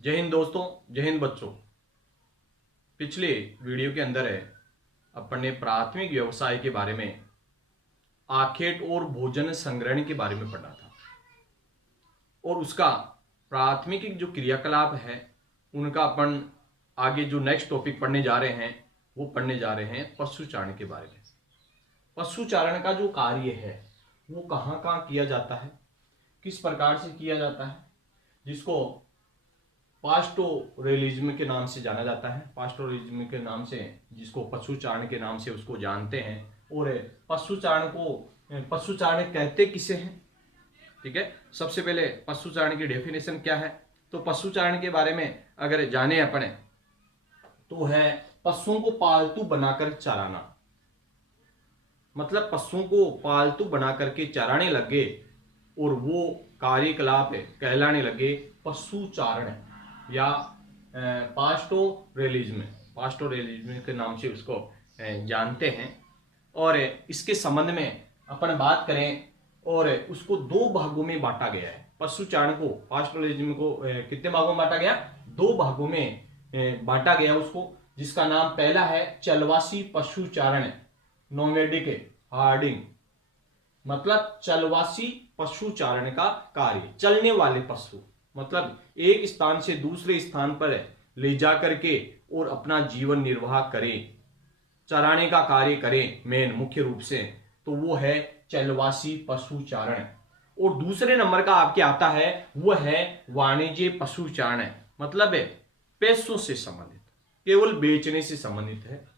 जय हिंद दोस्तों, जय हिंद बच्चों। पिछले वीडियो के अंदर है अपन ने प्राथमिक व्यवसाय के बारे में आखेट और भोजन संग्रहण के बारे में पढ़ा था और उसका प्राथमिक जो क्रियाकलाप है उनका अपन आगे जो नेक्स्ट टॉपिक पढ़ने जा रहे हैं वो पढ़ने जा रहे हैं पशुचारण के बारे में। पशुचारण का जो कार्य है वो कहाँ कहाँ किया जाता है, किस प्रकार से किया जाता है, जिसको पास्टोरलिज्म के नाम से जाना जाता है। पास्टोरलिज्म के नाम से जिसको पशुचारण के नाम से उसको जानते हैं। और पशुचारण कहते किसे हैं, ठीक है। सबसे पहले पशुचारण की डेफिनेशन क्या है, तो पशुचारण के बारे में अगर जाने अपने तो है पशुओं को पालतू बनाकर चराना। मतलब पशुओं को पालतू बना करके चराने लगे और वो कार्यकलाप कहलाने लगे पशुचारण या पास्टोरलिज्म के नाम से उसको जानते हैं। और इसके संबंध में अपन बात करें और उसको दो भागों में बांटा गया है। पशुचारण को, पास्टोरलिज्म को कितने भागों में बांटा गया? दो भागों में बांटा गया उसको, जिसका नाम पहला है चलवासी पशुचारण, नोमैडिक हार्डिंग। मतलब चलवासी पशुचारण का कार्य, चलने वाले पशु, मतलब एक स्थान से दूसरे स्थान पर ले जाकर के और अपना जीवन निर्वाह करें, चराने का कार्य करें मेन मुख्य रूप से, तो वो है चलवासी पशुचारण। और दूसरे नंबर का आपके आता है वो है वाणिज्य पशुचारण, मतलब पैसों से संबंधित, केवल बेचने से संबंधित है,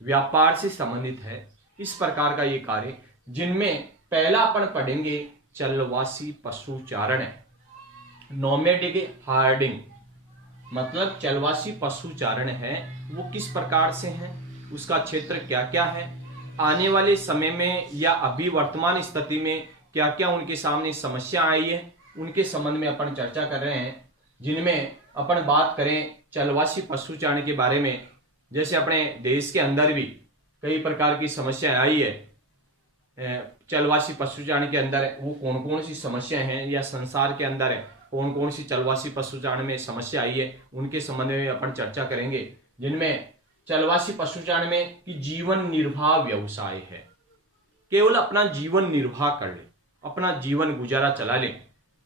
व्यापार से संबंधित है। इस प्रकार का ये कार्य, जिनमें पहला अपन पढ़ेंगे चलवासी पशुचारण, नोमैडिक हार्डिंग। मतलब चलवासी पशुचारण है वो किस प्रकार से है, उसका क्षेत्र क्या क्या है, आने वाले समय में या अभी वर्तमान स्थिति में क्या क्या उनके सामने समस्या आई है, उनके संबंध में अपन चर्चा कर रहे हैं। जिनमें अपन बात करें चलवासी पशुचारण के बारे में, जैसे अपने देश के अंदर भी कई प्रकार की समस्या आई है। चलवासी पशुचारण के अंदर वो कौन कौन सी समस्या हैं, या संसार के अंदर कौन कौन सी चलवासी पशुचारण में समस्या आई है, उनके संबंध में अपन चर्चा करेंगे। जिनमें चलवासी पशुचारण में कि जीवन निर्वाह व्यवसाय है, केवल अपना जीवन निर्वाह कर ले, अपना जीवन गुजारा चला ले,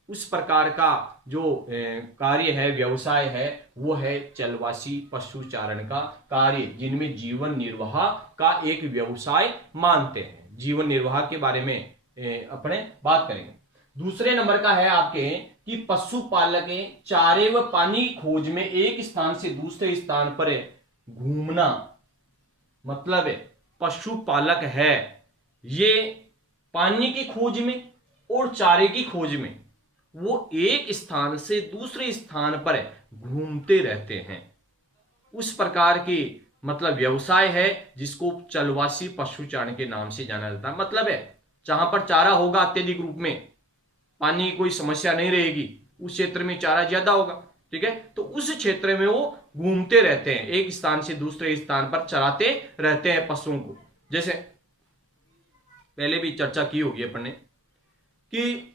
उस प्रकार का जो कार्य है, व्यवसाय है, वो है चलवासी पशुचारण का कार्य, जिनमें जीवन निर्वाह का एक व्यवसाय मानते हैं। जीवन निर्वाह के बारे में अपने बात करेंगे। दूसरे नंबर का है आपके कि पशुपालक चारे व पानी की खोज में एक स्थान से दूसरे स्थान पर घूमना। मतलब पशुपालक है ये पानी की खोज में और चारे की खोज में वो एक स्थान से दूसरे स्थान पर घूमते रहते हैं। उस प्रकार की मतलब व्यवसाय है जिसको चलवासी पशुचारण के नाम से जाना जाता है। मतलब है जहां पर चारा होगा अत्यधिक रूप में, पानी की कोई समस्या नहीं रहेगी, उस क्षेत्र में चारा ज्यादा होगा, ठीक है, तो उस क्षेत्र में वो घूमते रहते हैं, एक स्थान से दूसरे स्थान पर चराते रहते हैं पशुओं को। जैसे पहले भी चर्चा की होगी अपन ने कि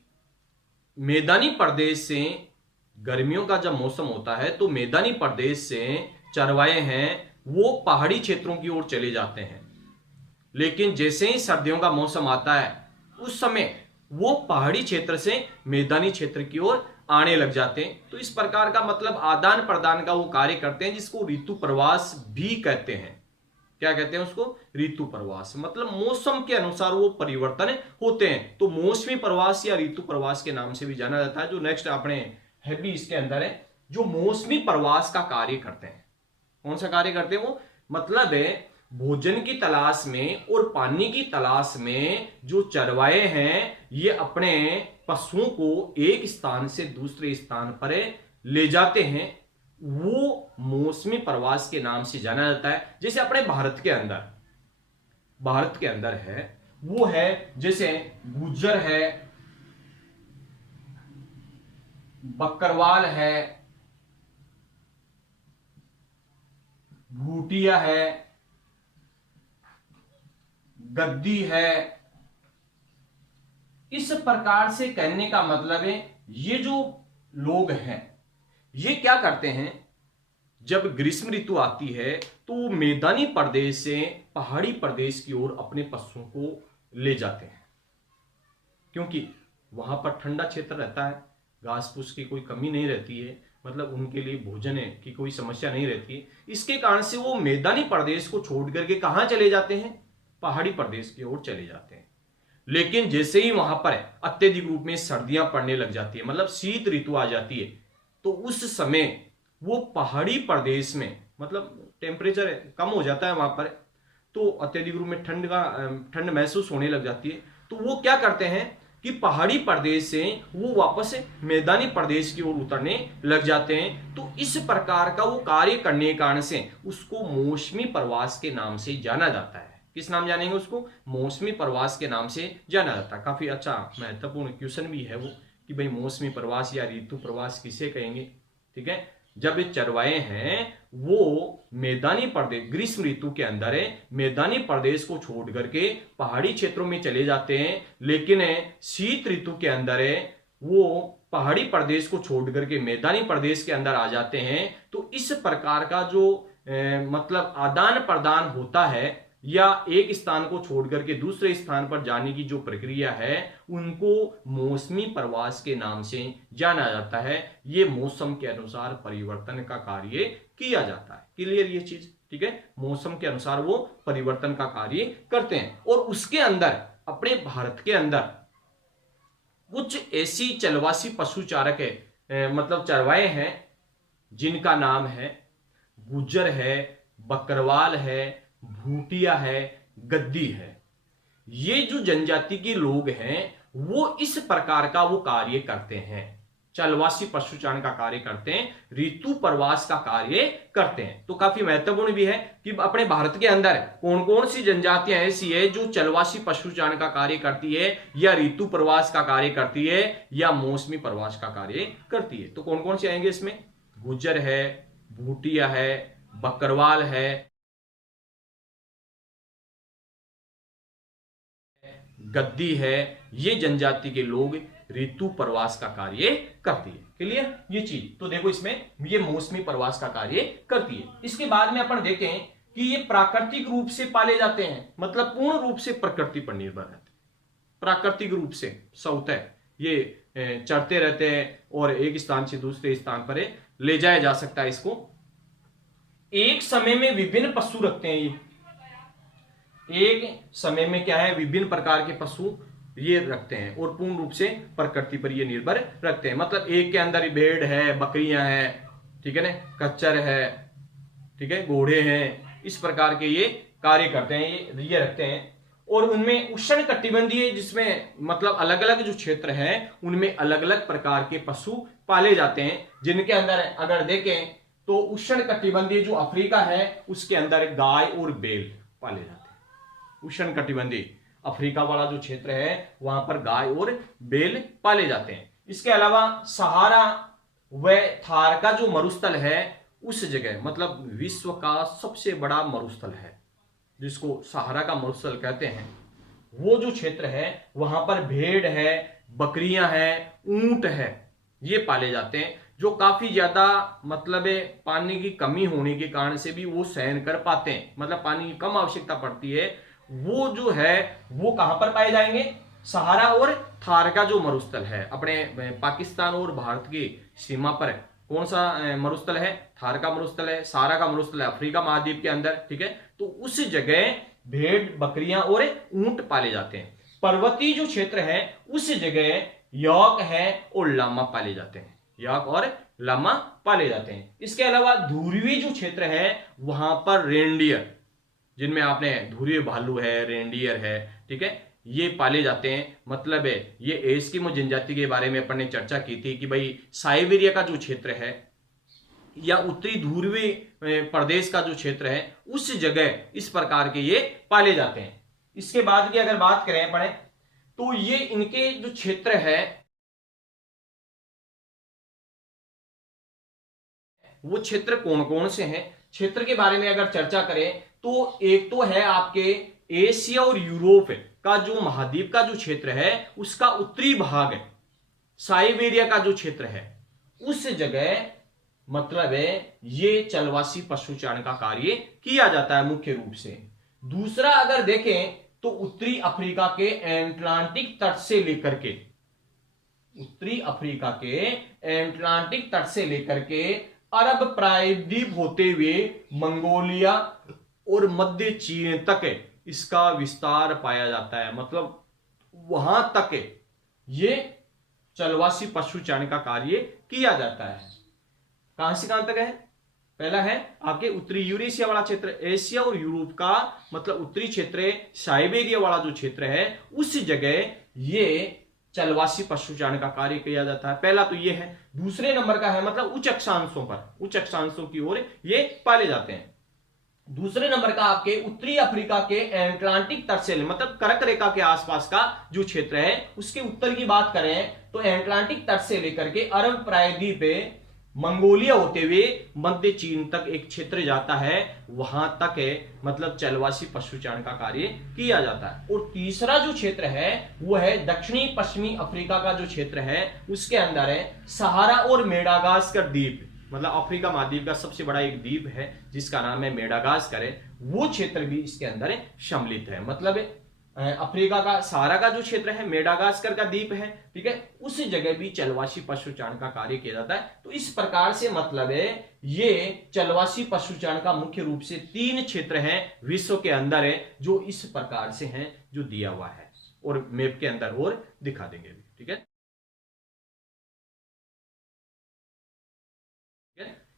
मैदानी प्रदेश से, गर्मियों का जब मौसम होता है तो मैदानी प्रदेश से चरवाए हैं वो पहाड़ी क्षेत्रों की ओर चले जाते हैं, लेकिन जैसे ही सर्दियों का मौसम आता है उस समय वो पहाड़ी क्षेत्र से मैदानी क्षेत्र की ओर आने लग जाते हैं। तो इस प्रकार का मतलब आदान प्रदान का वो कार्य करते हैं, जिसको ऋतु प्रवास भी कहते हैं। क्या कहते हैं उसको? ऋतु प्रवास। मतलब मौसम के अनुसार वो परिवर्तन होते हैं, तो मौसमी प्रवास या ऋतु प्रवास के नाम से भी जाना जाता है। जो नेक्स्ट अपने है भी इसके अंदर है, जो मौसमी प्रवास का कार्य करते हैं। कौन सा कार्य करते हैं वो? मतलब है भोजन की तलाश में और पानी की तलाश में जो चरवाए हैं ये अपने पशुओं को एक स्थान से दूसरे स्थान पर ले जाते हैं, वो मौसमी प्रवास के नाम से जाना जाता है। जैसे अपने भारत के अंदर है वो है जैसे गुज्जर है, बकरवाल है, भूटिया है, गद्दी है। इस प्रकार से कहने का मतलब है ये जो लोग हैं ये क्या करते हैं, जब ग्रीष्म ऋतु आती है तो मैदानी प्रदेश से पहाड़ी प्रदेश की ओर अपने पशुओं को ले जाते हैं, क्योंकि वहां पर ठंडा क्षेत्र रहता है, घास फूस की कोई कमी नहीं रहती है, मतलब उनके लिए भोजन की कोई समस्या नहीं रहती है। इसके कारण से वो मैदानी प्रदेश को छोड़ करके कहां चले जाते हैं, पहाड़ी प्रदेश की ओर चले जाते हैं। लेकिन जैसे ही वहां पर अत्यधिक रूप में सर्दियां पड़ने लग जाती है, मतलब शीत ऋतु आ जाती है, तो उस समय वो पहाड़ी प्रदेश में मतलब टेम्परेचर कम हो जाता है वहां पर, तो अत्यधिक रूप में ठंड महसूस होने लग जाती है। तो वो क्या करते हैं कि पहाड़ी प्रदेश से वो वापस मैदानी प्रदेश की ओर उतरने लग जाते हैं। तो इस प्रकार का वो कार्य करने के कारण से उसको मौसमी प्रवास के नाम से जाना जाता है। किस नाम जानेंगे उसको, मौसमी प्रवास के नाम से जाना जाता है। काफी अच्छा महत्वपूर्ण क्वेश्चन भी है वो कि भाई मौसमी प्रवास या ऋतु प्रवास किसे कहेंगे। ठीक है, जब ये चरवाहे हैं वो मैदानी प्रदेश ग्रीष्म ऋतु के अंदर मैदानी प्रदेश को छोड़ करके पहाड़ी क्षेत्रों में चले जाते हैं, लेकिन शीत ऋतु के अंदर वो पहाड़ी प्रदेश को छोड़ करके मैदानी प्रदेश के अंदर आ जाते हैं। तो इस प्रकार का जो मतलब आदान प्रदान होता है या एक स्थान को छोड़ करके दूसरे स्थान पर जाने की जो प्रक्रिया है, उनको मौसमी प्रवास के नाम से जाना जाता है। ये मौसम के अनुसार परिवर्तन का कार्य किया जाता है। क्लियर ये चीज, ठीक है, मौसम के अनुसार वो परिवर्तन का कार्य करते हैं। और उसके अंदर अपने भारत के अंदर कुछ ऐसी चलवासी पशुचारक मतलब चरवाहे हैं जिनका नाम है गुज्जर है, बकरवाल है, भूटिया है, गद्दी है। ये जो जनजाति के लोग हैं वो इस प्रकार का वो कार्य करते हैं, चलवासी पशुचारण का कार्य करते हैं, ऋतु प्रवास का कार्य करते हैं। तो काफी महत्वपूर्ण भी है कि अपने भारत के अंदर कौन कौन सी जनजातियां ऐसी है जो चलवासी पशुचारण का कार्य करती है या ऋतु प्रवास का कार्य करती है या मौसमी प्रवास का कार्य करती है। तो कौन कौन से आएंगे इसमें, गुज्जर है, भूटिया है, बकरवाल है, गद्दी है। ये जनजाति के लोग ऋतु प्रवास का कार्य करती है। क्लियर ये चीज, तो देखो इसमें ये मौसमी प्रवास का कार्य करती है। इसके बाद में अपन देखें कि ये प्राकृतिक रूप से पाले जाते हैं, मतलब पूर्ण रूप से प्रकृति पर निर्भर रहते हैं। प्राकृतिक रूप से स्वतः ये चरते रहते हैं और एक स्थान से दूसरे स्थान पर ले जाया जा सकता है। इसको एक समय में विभिन्न पशु रखते हैं, ये एक समय में क्या है विभिन्न प्रकार के पशु ये रखते हैं और पूर्ण रूप से प्रकृति पर ये निर्भर रखते हैं। मतलब एक के अंदर ही भेड़ है, बकरियां हैं, ठीक है ना, कच्चर है, ठीक है, घोड़े हैं, इस प्रकार के ये कार्य करते हैं, ये रखते हैं। और उनमें उष्ण कटिबंधीय, जिसमें मतलब अलग अलग जो क्षेत्र है उनमें अलग अलग प्रकार के पशु पाले जाते हैं, जिनके अंदर अगर देखें तो उष्ण कटिबंधीय जो अफ्रीका है उसके अंदर गाय और बैल पाले जाते हैं। उष्ण कटिबंधीय अफ्रीका वाला जो क्षेत्र है वहां पर गाय और बैल पाले जाते हैं। इसके अलावा सहारा व थार का जो मरुस्थल है उस जगह, मतलब विश्व का सबसे बड़ा मरुस्थल है जिसको सहारा का मरुस्थल कहते हैं, वो जो क्षेत्र है वहां पर भेड़ है, बकरियां हैं, ऊंट है, ये पाले जाते हैं, जो काफी ज्यादा मतलब पानी की कमी होने के कारण से भी वो सहन कर पाते हैं। मतलब पानी की कम आवश्यकता पड़ती है, वो जो है वो कहां पर पाए जाएंगे, सहारा और थार का जो मरुस्थल है अपने पाकिस्तान और भारत की सीमा पर। कौन सा मरुस्थल है, थार का मरुस्थल है, सहारा का मरुस्थल है अफ्रीका महाद्वीप के अंदर, ठीक है। तो उस जगह भेड़, बकरियां और ऊंट पाले जाते हैं। पर्वतीय जो क्षेत्र है उस जगह याक है और लामा पाले जाते हैं, याक और लामा पाले जाते हैं। इसके अलावा ध्रुवीय जो क्षेत्र है वहां पर रेंडियर, जिनमें आपने ध्रुवीय भालू है, रेंडियर है, ठीक है, ये पाले जाते हैं। मतलब है ये एस्किमो जनजाति के बारे में अपन ने चर्चा की थी कि भाई साइबेरिया का जो क्षेत्र है या उत्तरी ध्रुवीय प्रदेश का जो क्षेत्र है उस जगह इस प्रकार के ये पाले जाते हैं। इसके बाद की अगर बात करें अपने, तो ये इनके जो क्षेत्र है वो क्षेत्र कौन कौन से हैं, क्षेत्र के बारे में अगर चर्चा करें तो एक तो है आपके एशिया और यूरोप का जो महाद्वीप का जो क्षेत्र है उसका उत्तरी भाग है, साइबेरिया का जो क्षेत्र है उस जगह मतलब है ये चलवासी पशुचारण का कार्य किया जाता है मुख्य रूप से। दूसरा अगर देखें तो उत्तरी अफ्रीका के एटलांटिक तट से लेकर के, उत्तरी अफ्रीका के एटलांटिक तट से लेकर के अरब प्रायद्वीप होते हुए मंगोलिया और मध्य चीन तक इसका विस्तार पाया जाता है। मतलब वहां तक ये चलवासी पशुचारण का कार्य किया जाता है। कहां से कहां तक है? पहला है आपके उत्तरी यूरेशिया वाला क्षेत्र, एशिया और यूरोप का मतलब उत्तरी क्षेत्र, साइबेरिया वाला जो क्षेत्र है उस जगह ये चलवासी पशुचारण का कार्य किया जाता है। पहला तो ये है। दूसरे नंबर का है मतलब उच्च अक्षांशों पर, उच्च अक्षांशों की ओर ये पाले जाते हैं। दूसरे नंबर का आपके उत्तरी अफ्रीका के एटलांटिक तट से मतलब कर्क रेखा के आसपास का जो क्षेत्र है उसके उत्तर की बात करें तो एटलांटिक तट से लेकर के अरब प्रायद्वीप मंगोलिया होते हुए मध्य चीन तक एक क्षेत्र जाता है, वहां तक है मतलब चलवासी पशुचारण का कार्य किया जाता है। और तीसरा जो क्षेत्र है वो है दक्षिणी पश्चिमी अफ्रीका का जो क्षेत्र है, उसके अंदर है सहारा और मेडागास्कर द्वीप, मतलब अफ्रीका महाद्वीप का सबसे बड़ा एक द्वीप है जिसका नाम है मेडागास्कर है, वो क्षेत्र भी इसके अंदर सम्मिलित है। मतलब अफ्रीका का सहारा का जो क्षेत्र है, मेडागास्कर का द्वीप है, ठीक है, उस जगह भी चलवासी पशुचारण का कार्य किया जाता है। तो इस प्रकार से मतलब है ये चलवासी पशुचारण का मुख्य रूप से 3 क्षेत्र हैं विश्व के अंदर है जो इस प्रकार से हैं जो दिया हुआ है, और मैप के अंदर और दिखा देंगे भी, ठीक है।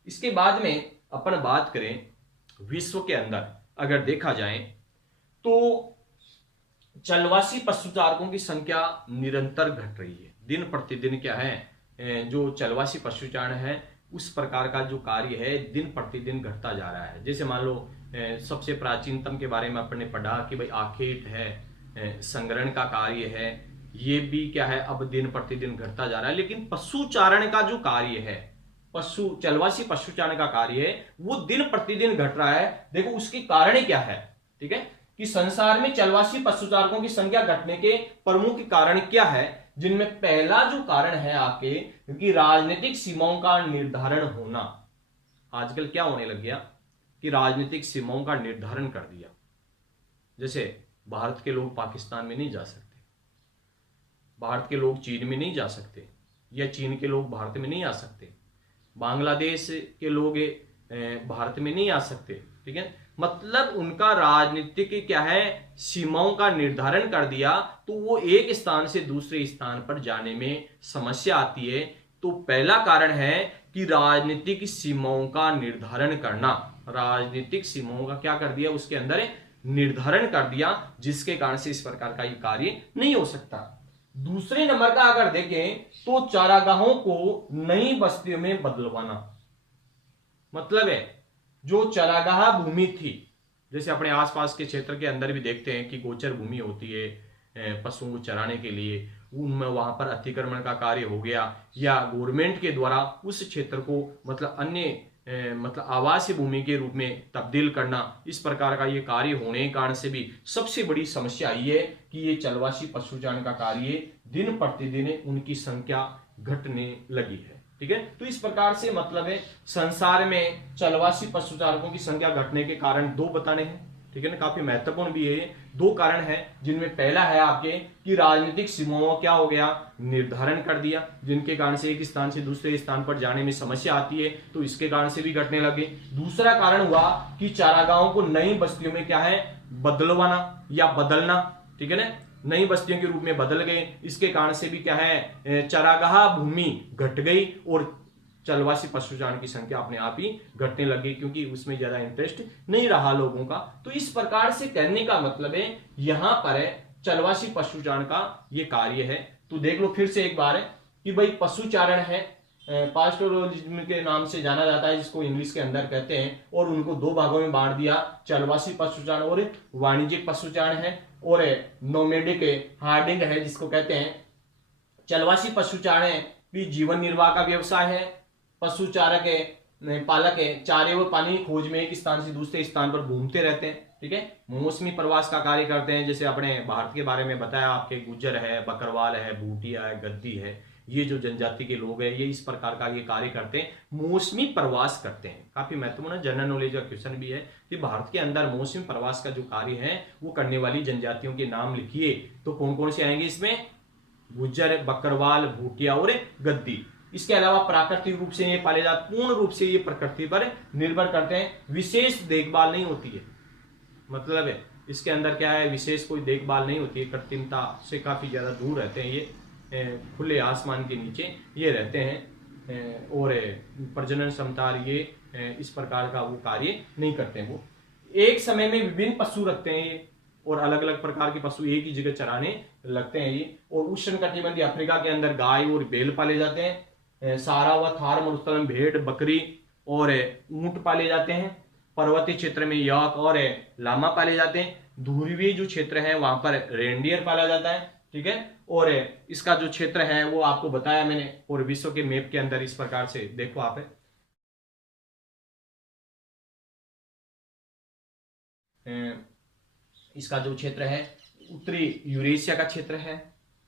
इसके बाद में अपन बात करें विश्व के अंदर अगर देखा जाए तो चलवासी पशुचारकों की संख्या निरंतर घट रही है। दिन प्रतिदिन क्या है जो चलवासी पशुचारण है उस प्रकार का जो कार्य है दिन प्रतिदिन घटता जा रहा है। जैसे मान लो सबसे प्राचीनतम के बारे में अपन ने पढ़ा कि भाई आखेट है, संग्रहण का कार्य है, ये भी क्या है अब दिन प्रतिदिन घटता जा रहा है। लेकिन पशुचारण का जो कार्य है, चलवासी पशुचारण का कार्य है वो दिन प्रतिदिन घट रहा है। देखो उसके कारण क्या है, ठीक है, कि संसार में चलवासी पशुचारकों की संख्या घटने के प्रमुख कारण क्या है, जिनमें पहला जो कारण है आपके क्योंकि राजनीतिक सीमाओं का निर्धारण होना। आजकल क्या होने लग गया कि राजनीतिक सीमाओं का निर्धारण कर दिया। जैसे भारत के लोग पाकिस्तान में नहीं जा सकते, भारत के लोग चीन में नहीं जा सकते, या चीन के लोग भारत में नहीं आ सकते, बांग्लादेश के लोग भारत में नहीं आ सकते, ठीक है। मतलब उनका राजनीतिक क्या है सीमाओं का निर्धारण कर दिया, तो वो एक स्थान से दूसरे स्थान पर जाने में समस्या आती है। तो पहला कारण है कि राजनीतिक सीमाओं का निर्धारण करना, राजनीतिक सीमाओं का क्या कर दिया उसके अंदर निर्धारण कर दिया, जिसके कारण से इस प्रकार का ये कार्य नहीं हो सकता। दूसरे नंबर का अगर देखें तो चारागाहों को नई बस्तियों में बदलवाना, मतलब है जो चारागाह भूमि थी, जैसे अपने आसपास के क्षेत्र के अंदर भी देखते हैं कि गोचर भूमि होती है पशुओं को चराने के लिए, उनमें वहां पर अतिक्रमण का कार्य हो गया या गवर्नमेंट के द्वारा उस क्षेत्र को मतलब अन्य मतलब आवासीय भूमि के रूप में तब्दील करना, इस प्रकार का ये कार्य होने के कारण से भी सबसे बड़ी समस्या ये है कि ये चलवासी पशुचारण का कार्य दिन प्रतिदिन उनकी संख्या घटने लगी है, ठीक है। तो इस प्रकार से मतलब है संसार में चलवासी पशुचारकों की संख्या घटने के कारण 2 बताने हैं, ठीक है ना, काफी महत्वपूर्ण भी है। 2 कारण है जिनमें पहला है आपके कि राजनीतिक सीमाओं क्या हो गया निर्धारण कर दिया, जिनके कारण से एक स्थान से दूसरे स्थान पर जाने में समस्या आती है, तो इसके कारण से भी घटने लगे। दूसरा कारण हुआ कि चारागाहों को नई बस्तियों में क्या है बदलवाना या बदलना, ठीक है ना, नई बस्तियों के रूप में बदल गए, इसके कारण से भी क्या है चारागाह भूमि घट गई और चलवासी पशुचारण की संख्या अपने आप ही घटने लगी, क्योंकि उसमें ज्यादा इंटरेस्ट नहीं रहा लोगों का। तो इस प्रकार से कहने का मतलब है यहां पर है चलवासी पशुचारण का ये कार्य है। तो देख लो फिर से एक बार है कि भाई पशुचारण है पास्टोरलिज्म के नाम से जाना जाता है, जिसको इंग्लिश के अंदर कहते हैं, और उनको 2 भागों में बांट दिया, चलवासी पशुचारण और वाणिज्यिक पशुचारण है, और नोमेडिक हार्डिंग है जिसको कहते हैं। चलवासी पशुचारण भी जीवन निर्वाह का व्यवसाय है, पशुचारक पालक चारे व पानी की खोज में एक स्थान से दूसरे स्थान पर घूमते रहते हैं, ठीक है, मौसमी प्रवास का कार्य करते हैं। जैसे अपने भारत के बारे में बताया आपके गुज्जर है, बकरवाल है, भूटिया है, गद्दी है, ये जो जनजाति के लोग हैं ये इस प्रकार का ये कार्य करते हैं, मौसमी प्रवास करते हैं। काफी महत्वपूर्ण जनरल नॉलेज का क्वेश्चन भी है कि भारत के अंदर मौसमी प्रवास का जो कार्य है वो करने वाली जनजातियों के नाम लिखिए। तो कौन कौन से आएंगे इसमें? गुज्जर, बकरवाल, भूटिया और गद्दी। इसके अलावा प्राकृतिक रूप से ये पाले जाते, पूर्ण रूप से ये प्रकृति पर निर्भर करते हैं, विशेष देखभाल नहीं होती है। मतलब है इसके अंदर क्या है, विशेष कोई देखभाल नहीं होती है, कृत्रिमता से काफी ज्यादा दूर रहते हैं ये, खुले आसमान के नीचे ये रहते हैं और प्रजनन क्षमता ये इस प्रकार का वो कार्य नहीं करते हैं। वो एक समय में विभिन्न पशु रखते हैं ये, और अलग अलग प्रकार के पशु एक ही जगह चराने लगते हैं ये। और उष्णकटिबंधीय अफ्रीका के अंदर गाय और बैल पाले जाते हैं। सहारा व थार मरुस्थल में भेड़, बकरी और ऊंट पाले जाते हैं। पर्वतीय क्षेत्र में याक और लामा पाले जाते हैं। ध्रुवीय जो क्षेत्र है वहां पर रेंडियर पाला जाता है, ठीक है। और इसका जो क्षेत्र है वो आपको बताया मैंने, और विश्व के मैप के अंदर इस प्रकार से देखो आप इसका जो क्षेत्र है उत्तरी यूरेशिया का क्षेत्र है,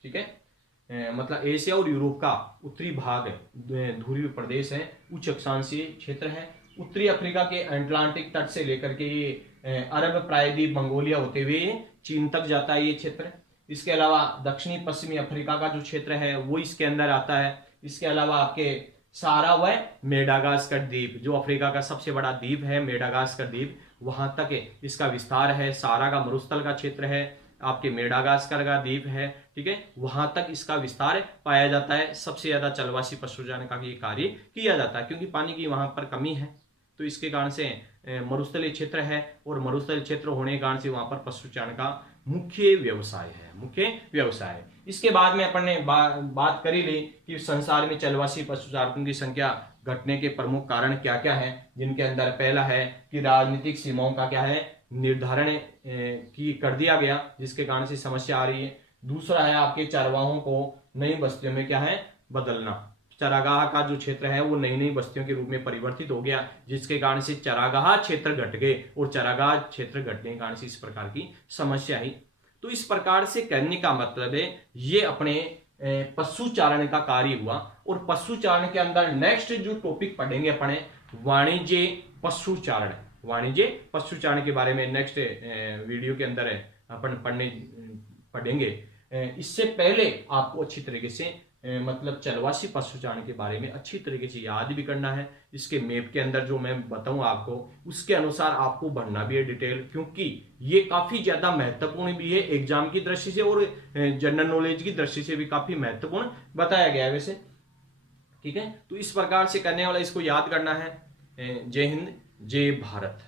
ठीक है। मतलब एशिया और यूरोप का उत्तरी भाग ध्रुवीय प्रदेश है, उच्च अक्षांशीय क्षेत्र है। उत्तरी अफ्रीका के अटलांटिक तट से लेकर के ये अरब प्रायद्वीप, मंगोलिया होते हुए चीन तक जाता है ये क्षेत्र। इसके अलावा दक्षिणी पश्चिमी अफ्रीका का जो क्षेत्र है वो इसके अंदर आता है। इसके अलावा आपके सारा व मेडागास्कर द्वीप, जो अफ्रीका का सबसे बड़ा द्वीप है मेडागास्कर द्वीप, वहां तक इसका विस्तार है। सारा का मरुस्थल का क्षेत्र है, आपके मेडागास्कर का द्वीप है, ठीक है, वहां तक इसका विस्तार पाया जाता है। सबसे ज्यादा चलवासी पशुचारण का ये कार्य किया जाता है, क्योंकि पानी की वहां पर कमी है, तो इसके कारण से मरुस्थलीय क्षेत्र है, और मरुस्थलीय क्षेत्र होने के कारण से वहां पर पशुचारण का मुख्य व्यवसाय है, मुख्य व्यवसाय। इसके बाद में अपन ने बात करी ली कि संसार में चलवासी पशुचारकों की संख्या घटने के प्रमुख कारण क्या क्या है, जिनके अंदर पहला है कि राजनीतिक सीमाओं का क्या है निर्धारण की कर दिया गया, जिसके कारण से समस्या आ रही है। दूसरा है आपके चरवाहों को नई बस्तियों में क्या है बदलना, चरागाह का जो क्षेत्र है वो नई नई बस्तियों के रूप में परिवर्तित हो गया, जिसके कारण से चरागाह क्षेत्र घट गए, और चरागाह क्षेत्र घटने के कारण से इस प्रकार की समस्या आई। तो इस प्रकार से करने का मतलब है ये अपने पशुचारण का कार्य हुआ। और पशुचारण के अंदर नेक्स्ट जो टॉपिक पढ़ेंगे अपने वाणिज्य पशुचारण, वाणिज्य पशुचारण के बारे में नेक्स्ट वीडियो के अंदर अपन पढ़ेंगे। इससे पहले आपको अच्छी तरीके से मतलब चलवासी पशुचारण के बारे में अच्छी तरीके से याद भी करना है। इसके मैप के अंदर जो मैं बताऊं आपको उसके अनुसार आपको बढ़ना भी है डिटेल, क्योंकि ये काफी ज्यादा महत्वपूर्ण भी है एग्जाम की दृष्टि से और जनरल नॉलेज की दृष्टि से भी काफी महत्वपूर्ण बताया गया है वैसे, ठीक है। तो इस प्रकार से करने वाला इसको याद करना है। जय हिंद, जय भारत।